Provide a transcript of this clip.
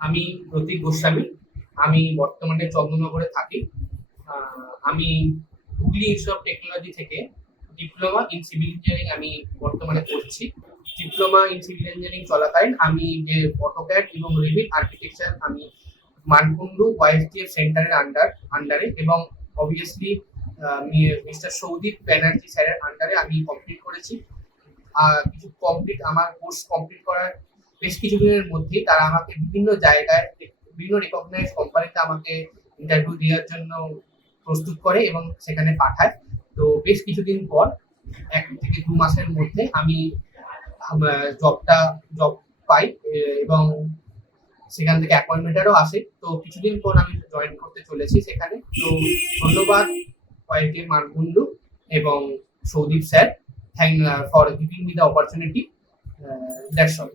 আমি প্রতীক গোস্বামী। আমি বর্তমানে চন্দননগরে থাকি। আমি হুগলি ইনস্টিটিউট অফ টেকনোলজি থেকে ডিপ্লোমা ইন সিভিল ইঞ্জিনিয়ারিং আমি বর্তমানে করছি। ডিপ্লোমা ইন সিভিল ইঞ্জিনিয়ারিং চলাকালীন আমি যে অটোক্যাড এবং রেভিট আর্কিটেকচার আমি মানকুণ্ডু YSDF সেন্টারের আন্ডারে এবং অবভিয়াসলি মিস্টার সৌদীপ ব্যানার্জি স্যারের আন্ডারে আমি কমপ্লিট করেছি। আমার কোর্স কমপ্লিট করার বেশ কিছুদিনের মধ্যেই তারা আমাকে বিভিন্ন জায়গায় বিভিন্ন রিকগনাইজ কোম্পানিতে আমাকে ইন্টারভিউ দেওয়ার জন্য প্রস্তুত করে এবং সেখানে পাঠায়। তো বেশ কিছুদিন পর 1 থেকে 2 মাসের মধ্যে আমি জব পাই এবং সেখান থেকে অ্যাপয়েন্টমেন্টেরও আসে। তো কিছুদিন পর আমি জয়েন করতে চলেছি সেখানে। তো ধন্যবাদ YSDF মানকুণ্ডু এবং Soudip sir for giving me the opportunity. That's all.